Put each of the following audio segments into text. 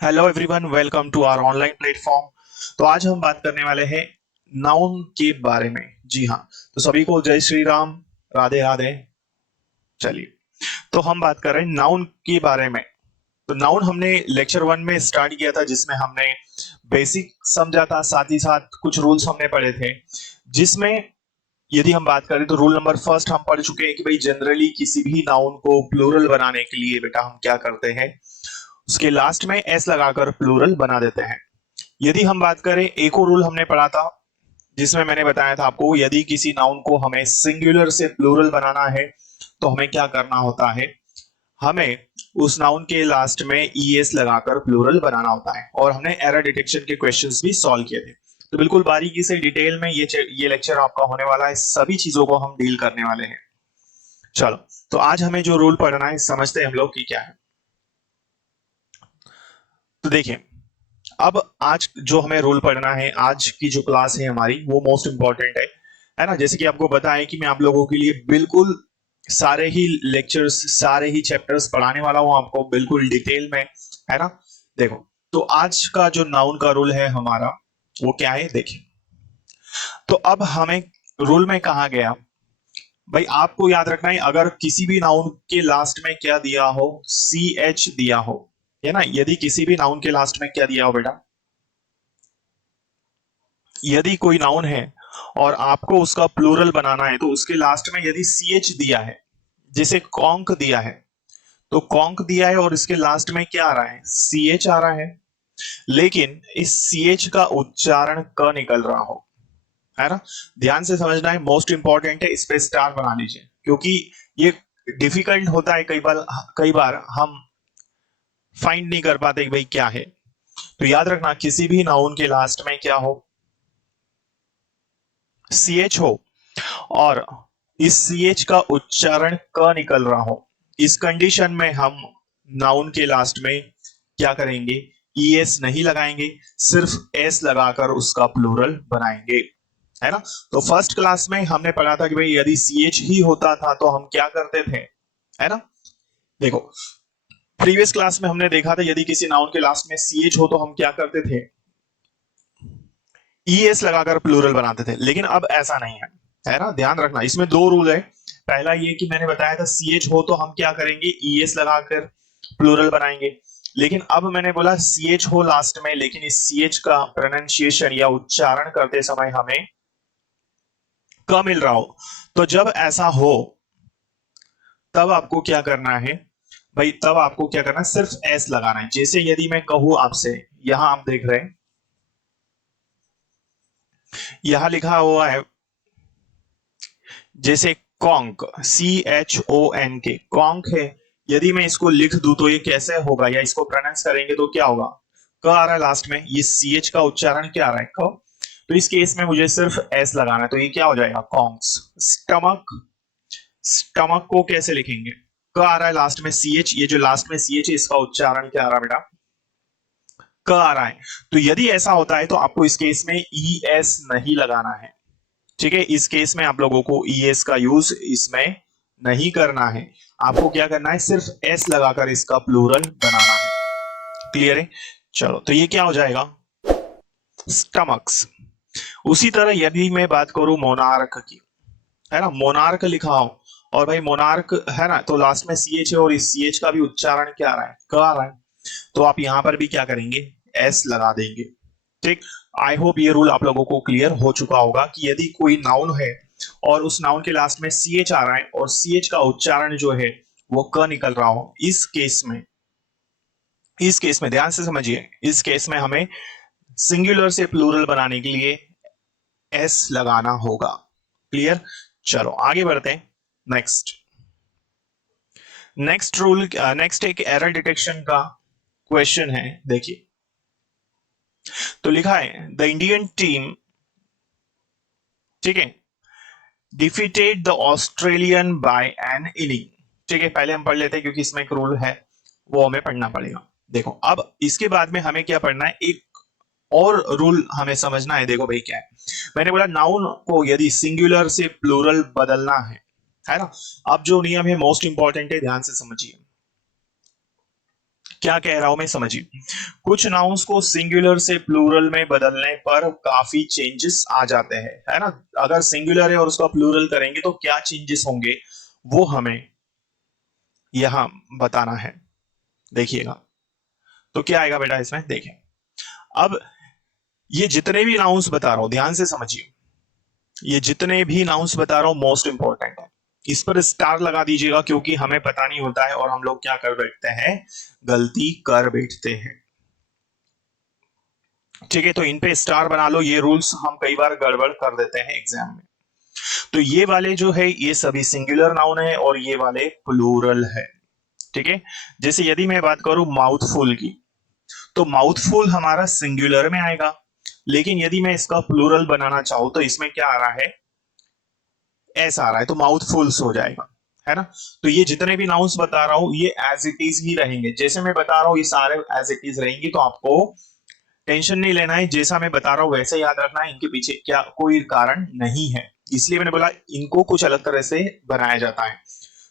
Hello everyone, welcome to our online platform. तो आज हम बात करने वाले हैं नाउन के बारे में। जी हाँ, तो सभी को जय श्री राम, राधे राधे। चलिए, तो हम बात कर रहे हैं नाउन के बारे में। तो नाउन हमने लेक्चर वन में स्टार्ट किया था, जिसमें हमने बेसिक समझा था, साथ ही साथ कुछ रूल्स हमने पढ़े थे। जिसमें यदि हम बात करें तो रूल नंबर फर्स्ट हम पढ़ चुके हैं कि भाई जनरली किसी भी नाउन को प्लूरल बनाने के लिए बेटा हम क्या करते हैं, उसके लास्ट में एस लगाकर प्लूरल बना देते हैं। यदि हम बात करें, एक और रूल हमने पढ़ा था जिसमें मैंने बताया था आपको, यदि किसी नाउन को हमें सिंगुलर से प्लूरल बनाना है तो हमें क्या करना होता है, हमें उस नाउन के लास्ट में ईएस लगाकर प्लूरल बनाना होता है। और हमने एरर डिटेक्शन के क्वेश्चंस भी सॉल्व किए थे। तो बिल्कुल बारीकी से डिटेल में ये लेक्चर आपका होने वाला है, सभी चीजों को हम डील करने वाले हैं। चलो, तो आज हमें जो रूल पढ़ना है समझते हैं हम लोग कि क्या है। तो देखिए, अब आज जो हमें रूल पढ़ना है, आज की जो क्लास है हमारी, वो मोस्ट इंपॉर्टेंट है ना। जैसे कि आपको पता है कि मैं आप लोगों के लिए बिल्कुल सारे ही लेक्चर्स, सारे ही चैप्टर्स पढ़ाने वाला हूं आपको बिल्कुल डिटेल में, है ना। देखो, तो आज का जो नाउन का रूल है हमारा, वो क्या है देखिए। तो अब हमें रूल में कहा गया, भाई आपको याद रखना है, अगर किसी भी नाउन के लास्ट में क्या दिया हो, सी एच दिया हो, है ना। यदि किसी भी नाउन के लास्ट में क्या दिया हो बेटा, यदि कोई नाउन है और आपको उसका प्लूरल बनाना है तो उसके लास्ट में यदि सी एच दिया है, जैसे कॉन्क दिया है, तो कॉन्क दिया है और इसके लास्ट में क्या आ रहा है, सी एच आ रहा है। लेकिन इस सी एच का उच्चारण क निकल रहा हो, है ना। ध्यान से समझना है, मोस्ट इंपॉर्टेंट है, इस पे स्टार बना लीजिए, क्योंकि ये डिफिकल्ट होता है कई बार हम फाइंड नहीं कर पाते कि भाई क्या है। तो याद रखना, किसी भी नाउन के लास्ट में क्या हो, सी एच हो और इस सी एच का उच्चारण क निकल रहा हो, इस कंडीशन में हम नाउन के लास्ट में क्या करेंगे, ई एस नहीं लगाएंगे, सिर्फ एस लगाकर उसका प्लूरल बनाएंगे, है ना। तो फर्स्ट क्लास में हमने पढ़ा था कि भाई यदि सी एच ही होता था तो हम क्या करते थे, है ना। देखो, प्रीवियस क्लास में हमने देखा था यदि किसी नाउन के लास्ट में सी एच हो तो हम क्या करते थे, ई एस लगाकर प्लूरल बनाते थे। लेकिन अब ऐसा नहीं है ना। ध्यान रखना, इसमें दो रूल है। पहला ये कि मैंने बताया था सी एच हो तो हम क्या करेंगे, ई एस लगाकर प्लूरल बनाएंगे। लेकिन अब मैंने बोला सी एच हो लास्ट में, लेकिन इस सी एच का प्रोनाउंसिएशन या उच्चारण करते समय हमें क मिल रहा हो। तो जब ऐसा हो तब आपको क्या करना है भाई, तब आपको क्या करना है, सिर्फ एस लगाना है। जैसे यदि मैं कहूं आपसे, यहां आप देख रहे हैं, यहां लिखा हुआ है जैसे conk, C H O N K, conk है। यदि मैं इसको लिख दूं तो ये कैसे होगा, या इसको प्रोनाउंस करेंगे तो क्या होगा, क आ रहा है लास्ट में, ये सी एच का उच्चारण क्या आ रहा है, क। तो इस केस में मुझे सिर्फ एस लगाना है, तो ये क्या हो जाएगा, कॉन्क्स। स्टमक, स्टमक को कैसे लिखेंगे, क आ रहा है लास्ट में, सी एच, ये जो लास्ट में सी एच है इसका उच्चारण क्या आ रहा है बेटा, क आ रहा है। तो यदि ऐसा होता है तो आपको इस केस में ई एस नहीं लगाना है। ठीक है, इस केस में आप लोगों को ईएस का यूज इसमें नहीं करना है। आपको क्या करना है, सिर्फ एस लगाकर इसका प्लूरल बनाना है। क्लियर है। चलो, तो ये क्या हो जाएगा, स्टमक्स। उसी तरह यदि मैं बात करूं मोनार्क की, है ना, मोनार्क लिखा हो और भाई मोनार्क है ना, तो लास्ट में सी एच है और इस सी एच का भी उच्चारण क्या आ रहा है, क आ रहा है। तो आप यहां पर भी क्या करेंगे, एस लगा देंगे। ठीक। आई होप ये रूल आप लोगों को क्लियर हो चुका होगा कि यदि कोई नाउन है और उस नाउन के लास्ट में सी एच आ रहा है और सी एच का उच्चारण जो है वो क निकल रहा हो, इस केस में ध्यान से समझिए, इस केस में हमें सिंगुलर से प्लूरल बनाने के लिए एस लगाना होगा। क्लियर। चलो आगे बढ़ते हैं। नेक्स्ट, नेक्स्ट रूल, नेक्स्ट एक एरर डिटेक्शन का क्वेश्चन है, देखिए। तो लिखा है द इंडियन टीम, ठीक है, defeated the Australian by an inning. ठीक है, पहले हम पढ़ लेते हैं क्योंकि इसमें एक रूल है, वो हमें पढ़ना पड़ेगा। देखो, अब इसके बाद में हमें क्या पढ़ना है, एक और रूल हमें समझना है। देखो भाई क्या है, मैंने बोला नाउन को यदि सिंगुलर से प्लूरल बदलना है ना। अब जो नियम है मोस्ट इंपॉर्टेंट है, ध्यान से समझिए। क्या कह रहा हूं मैं, समझिए। कुछ नाउन्स को सिंगुलर से प्लूरल में बदलने पर काफी चेंजेस आ जाते हैं, है ना। अगर सिंगुलर है और उसका प्लूरल करेंगे तो क्या चेंजेस होंगे, वो हमें यहां बताना है। देखिएगा, तो क्या आएगा बेटा इसमें, देखें। अब ये जितने भी नाउन्स बता रहा हूं, ध्यान से समझिए। ये जितने भी नाउन्स बता रहा हूं मोस्ट इंपॉर्टेंट है। इस पर स्टार लगा दीजिएगा, क्योंकि हमें पता नहीं होता है और हम लोग क्या कर बैठते हैं, गलती कर बैठते हैं। ठीक है, तो इन पे स्टार बना लो। ये रूल्स हम कई बार गड़बड़ कर देते हैं एग्जाम में। तो ये वाले जो है ये सभी सिंगुलर नाउन है और ये वाले प्लूरल है। ठीक है, जैसे यदि मैं बात करूं माउथफुल की, तो माउथफुल हमारा सिंगुलर में आएगा, लेकिन यदि मैं इसका प्लूरल बनाना चाहूं तो इसमें क्या आ रहा है, एस आ रहा है, तो माउथफुल्स हो जाएगा, है ना। तो ये जितने भी नाउन्स बता रहा हूं ये एज इट इज ही रहेंगे, जैसे मैं बता रहा हूं ये सारे एज इट इज रहेंगी। तो आपको टेंशन नहीं लेना है, जैसा मैं बता रहा हूं वैसे याद रखना है। इनके पीछे क्या कोई कारण नहीं है, इसलिए मैंने बोला इनको कुछ अलग तरह से बनाया जाता है।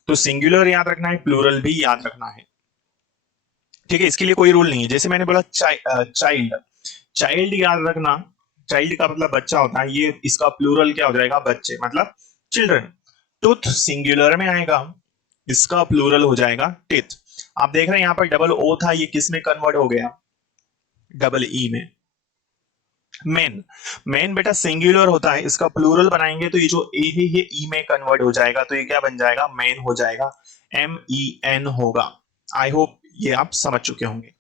तो सिंगुलर याद रखना है, प्लूरल भी याद रखना है। ठीक है, इसके लिए कोई रूल नहीं है। जैसे मैंने बोला चाइल्ड, चाइल्ड याद रखना। चाइल्ड का मतलब बच्चा होता है, ये इसका प्लूरल क्या हो जाएगा, बच्चे, मतलब चिल्ड्रन। टूथ सिंगुलर में आएगा, इसका प्लूरल हो जाएगा टिथ। आप देख रहे हैं यहाँ पर डबल ओ था, ये किस में कन्वर्ट हो गया, डबल ई में। मेन, मेन बेटा सिंगुलर होता है, इसका प्लूरल बनाएंगे तो ये जो ए है ये ई में कन्वर्ट हो जाएगा, तो ये क्या बन जाएगा, मेन हो जाएगा, MEN होगा। आई होप ये आप समझ चुके होंगे।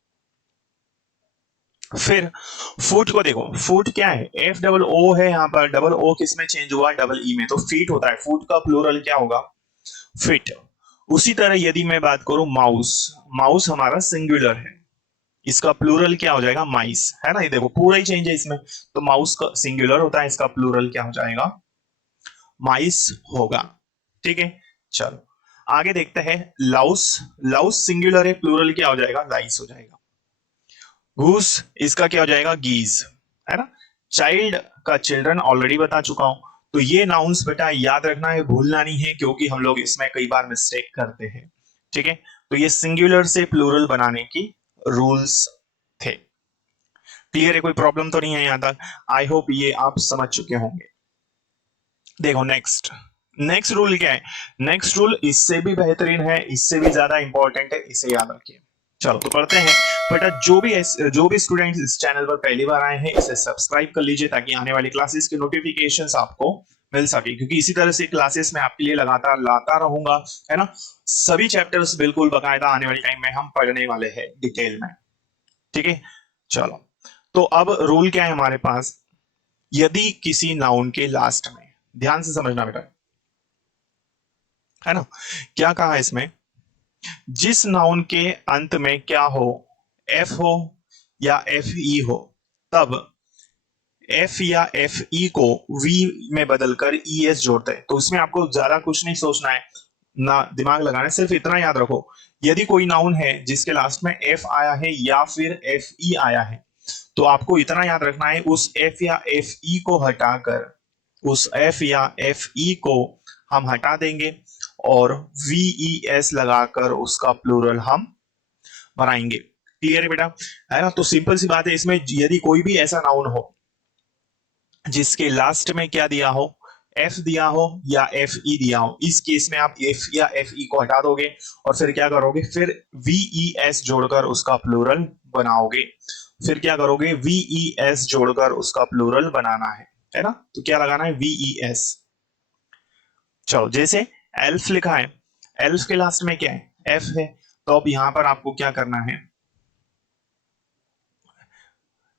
फिर फुट को देखो, फुट क्या है, F डबल ओ है, यहाँ पर डबल ओ किस में चेंज हुआ, डबल ई में, तो फीट होता है। फुट का प्लूरल क्या होगा, फिट। उसी तरह यदि मैं बात करूं माउस, माउस हमारा सिंगुलर है, इसका प्लूरल क्या हो जाएगा, माइस, है ना। ये देखो पूरा ही चेंज है इसमें। तो माउस का सिंगुलर होता है, इसका प्लूरल क्या हो जाएगा, माइस होगा। ठीक है, चलो आगे देखते हैं। लाउस, लाउस सिंगुलर है, प्लूरल क्या हो जाएगा, लाइस हो जाएगा। घूस, इसका क्या हो जाएगा, गीज, है ना। चाइल्ड का चिल्ड्रन ऑलरेडी बता चुका हूं। तो ये नाउन्स बेटा याद रखना है, भूलना नहीं है, क्योंकि हम लोग इसमें कई बार मिस्टेक करते हैं। ठीक है, तो ये सिंगुलर से प्लूरल बनाने की रूल्स थे। क्लियर है, कोई प्रॉब्लम तो नहीं है यहां तक। आई होप ये आप समझ चुके होंगे। देखो नेक्स्ट, नेक्स्ट रूल क्या है, नेक्स्ट रूल इससे भी बेहतरीन है, इससे भी ज्यादा इंपॉर्टेंट है, इसे याद रखिए। चलो तो पढ़ते हैं। बेटा जो भी स्टूडेंट्स इस चैनल पर पहली बार आए हैं इसे सब्सक्राइब कर लीजिए, ताकि आने वाली क्लासेस के नोटिफिकेशंस आपको मिल सके, क्योंकि इसी तरह से क्लासेस में आपके लिए लगातार लाता रहूंगा, है ना। सभी चैप्टर्स बिल्कुल बकायदा आने वाले टाइम में हम पढ़ने वाले हैं डिटेल में। ठीक है, चलो तो अब रूल क्या है हमारे पास, यदि किसी नाउन के लास्ट में, ध्यान से समझना बेटा, है ना, क्या कहा है इसमें, जिस नाउन के अंत में क्या हो, एफ हो या FE हो, तब F या FE को V में बदलकर ES जोड़ते हैं। तो उसमें आपको ज्यादा कुछ नहीं सोचना है, ना दिमाग लगाना है, सिर्फ इतना याद रखो, यदि कोई नाउन है जिसके लास्ट में F आया है या फिर FE आया है, तो आपको इतना याद रखना है, उस F या FE को हटाकर, उस F या FE को हम हटा देंगे और VES लगाकर उसका प्लूरल हम बनाएंगे। क्लियर है बेटा, है ना। तो सिंपल सी बात है, इसमें यदि कोई भी ऐसा नाउन हो जिसके लास्ट में क्या दिया हो, F दिया हो या FE दिया हो, इस केस में आप F या FE को हटा दोगे और फिर क्या करोगे, फिर VES जोड़कर उसका प्लूरल बनाओगे। फिर क्या करोगे, VES जोड़कर उसका प्लूरल बनाना है ना। तो क्या लगाना है, VES। चलो जैसे एल्फ लिखा है, एल्फ के लास्ट में क्या है, F है, तो अब यहां पर आपको क्या करना है,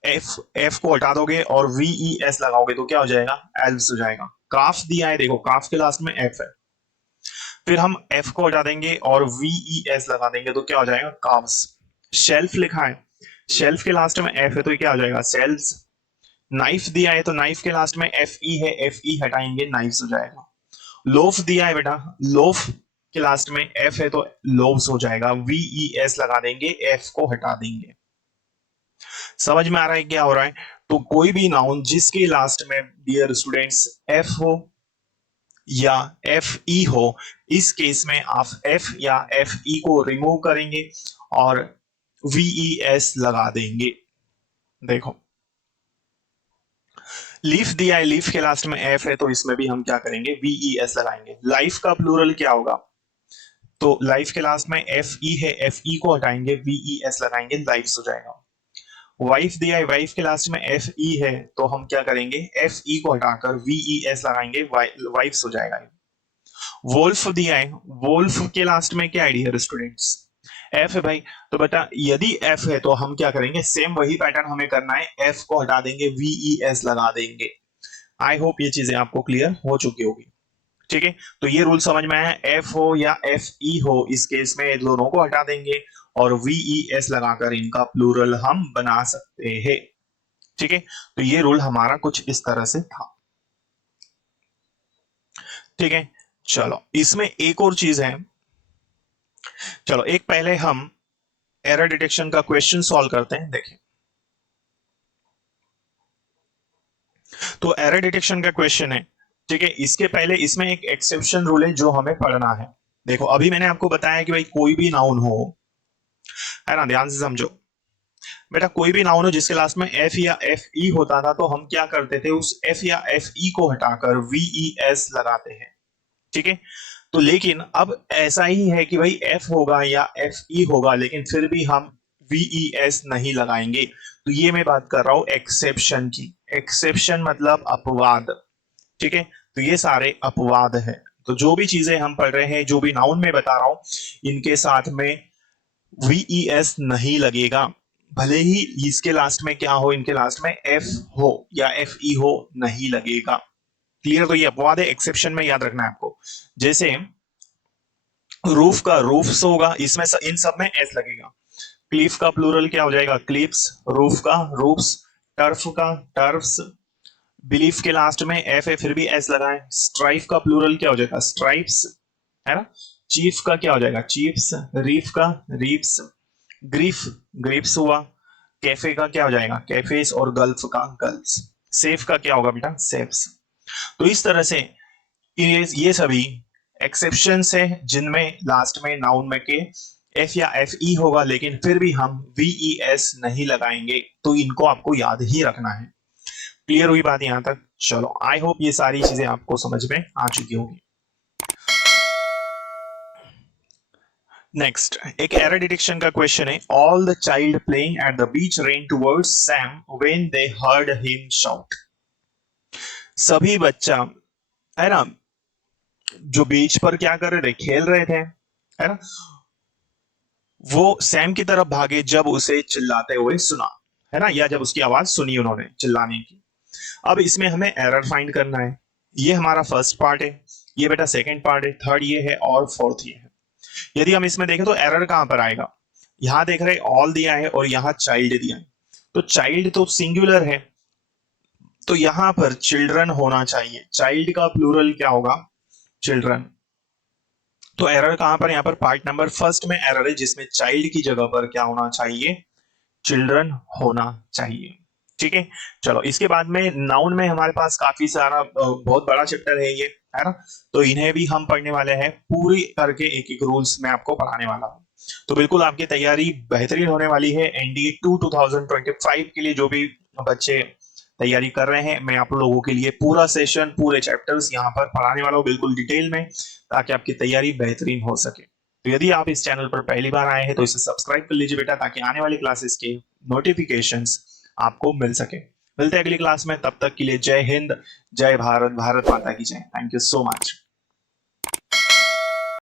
F को हटा दोगे और VES लगाओगे तो क्या हो जाएगा, एल्व्स हो जाएगा। काफ दिया है, देखो काफ के लास्ट में F है, फिर हम F को हटा देंगे और VES लगा देंगे तो क्या हो जाएगा, काव्स। शेल्फ लिखा है, शेल्फ के लास्ट में F है तो क्या हो जाएगा, सेल्स। नाइफ दिया है तो नाइफ के लास्ट में FE है, FE हटाएंगे, नाइफ्स हो जाएगा। लोफ दिया है बेटा, लोफ के लास्ट में F है तो लोव्स हो जाएगा, VES लगा देंगे, F को हटा देंगे। समझ में आ रहा है क्या हो रहा है। तो कोई भी नाउन जिसके लास्ट में डियर स्टूडेंट्स F हो या FE हो, इस केस में आप F या FE को रिमूव करेंगे और VES लगा देंगे। देखो लीफ दिया है, लीफ के लास्ट में एफ है, तो इसमें भी हम क्या करेंगे, VES लगाएंगे। लाइफ का प्लूरल क्या होगा, तो लाइफ के लास्ट में FE है, FE को हटाएंगे, VES लगाएंगे, लाइफ्स हो जाएगा। वाइफ दिया है, वाइफ के लास्ट में FE है, तो हम क्या करेंगे, FE को हटाकर VES लगाएंगे, वाइफ्स हो जाएगा। वोल्फ दिया है, वोल्फ के लास्ट में क्या आइडिया है स्टूडेंट्स, एफ है भाई, तो बेटा यदि एफ है तो हम क्या करेंगे, सेम वही पैटर्न हमें करना है, एफ को हटा देंगे, VES लगा देंगे। आई होप ये चीजें आपको क्लियर हो चुकी होगी। ठीक है, तो ये रूल समझ में आया, एफ हो या FE हो, इस केस में दोनों को हटा देंगे और VES लगाकर इनका प्लूरल हम बना सकते हैं। ठीक है, तो ये रूल हमारा कुछ इस तरह से था। ठीक है, चलो इसमें एक और चीज है, चलो एक पहले हम एरर डिटेक्शन का क्वेश्चन सॉल्व करते हैं। देखिए, तो एरर डिटेक्शन का क्वेश्चन है, ठीक है, इसके पहले इसमें एक एक्सेप्शन रूल है जो हमें पढ़ना है। देखो अभी मैंने आपको बताया कि भाई कोई भी नाउन हो, है ना, ध्यान से समझो बेटा, कोई भी नाउन हो जिसके लास्ट में F या FE होता था, तो हम क्या करते थे, उस F या FE को हटाकर VES लगाते हैं। ठीक है, तो लेकिन अब ऐसा ही है कि भाई F होगा या FE होगा, लेकिन फिर भी हम VES नहीं लगाएंगे। तो ये मैं बात कर रहा हूं एक्सेप्शन की। एक्सेप्शन मतलब अपवाद। ठीक है, तो ये सारे अपवाद है। तो जो भी चीजें हम पढ़ रहे हैं, जो भी नाउन में बता रहा हूं, इनके साथ में VES नहीं लगेगा, भले ही इसके लास्ट में क्या हो, इनके लास्ट में F हो या FE हो, नहीं लगेगा। क्लियर, तो ये अपवाद है, एक्सेप्शन में याद रखना है आपको। जैसे रूफ का रूफ्स होगा, इसमें इन सब में S लगेगा। क्लिफ का प्लूरल क्या हो जाएगा, क्लिप्स। रूफ का रूफ्स, टर्फ का टर्फ्स। बिलीफ के लास्ट में F है, फिर भी S लगाएं। स्ट्राइफ का प्लूरल क्या हो जाएगा, स्ट्राइप्स, है ना। चीफ का क्या हो जाएगा, चीफ्स। रीफ का रीफ्स। ग्रीफ ग्रीप्स हुआ। कैफे का क्या हो जाएगा, कैफेस, और गल्फ का गल्फ्स। सेफ का क्या होगा बेटा, सेफ्स। तो इस तरह से ये सभी एक्सेप्शंस है जिनमें लास्ट में नाउन में के F या FE होगा, लेकिन फिर भी हम VES नहीं लगाएंगे। तो इनको आपको याद ही रखना है। क्लियर हुई बात यहां तक, चलो आई होप ये सारी चीजें आपको समझ में आ चुकी होगी। नेक्स्ट एक एरर डिटेक्शन का क्वेश्चन है, all the child playing at the beach rain towards Sam when they heard him shout. सभी बच्चा, है ना, जो बीच पर क्या कर रहे थे, खेल रहे थे, है ना, वो सैम की तरफ भागे जब उसे चिल्लाते हुए सुना, है ना, या जब उसकी आवाज सुनी उन्होंने चिल्लाने की। अब इसमें हमें एरर फाइंड करना है। ये हमारा फर्स्ट पार्ट है, ये बेटा सेकंड पार्ट है, थर्ड ये है और फोर्थ ये है। यदि हम इसमें देखें तो एरर कहां पर आएगा, यहां देख रहे ऑल दिया है और यहां चाइल्ड दिया है, तो चाइल्ड तो सिंगुलर है, तो यहां पर चिल्ड्रन होना चाहिए। चाइल्ड का प्लूरल क्या होगा, चिल्ड्रन। तो एरर कहां पर, यहां पर पार्ट नंबर फर्स्ट में एरर है, जिसमें चाइल्ड की जगह पर क्या होना चाहिए, चिल्ड्रन होना चाहिए। ठीक है, चलो इसके बाद में नाउन में हमारे पास काफी सारा बहुत बड़ा चैप्टर है ये, है ना, तो इन्हें भी हम पढ़ने वाले हैं पूरी करके, एक एक रूल्स में आपको पढ़ाने वाला हूं। तो बिल्कुल आपकी तैयारी बेहतरीन होने वाली है। NDA 2 2025 के लिए जो भी बच्चे तैयारी कर रहे हैं, मैं आप लोगों के लिए पूरा सेशन, पूरे चैप्टर्स यहाँ पर पढ़ाने वाला हूँ बिल्कुल डिटेल में, ताकि आपकी तैयारी बेहतरीन हो सके। तो यदि आप इस चैनल पर पहली बार आए हैं तो इसे सब्सक्राइब कर लीजिए बेटा, ताकि आने वाली क्लासेस के नोटिफिकेशंस आपको मिल सके। मिलते हैं अगली क्लास में, तब तक के लिए जय हिंद, जय भारत, भारत माता की जय। Thank you so much.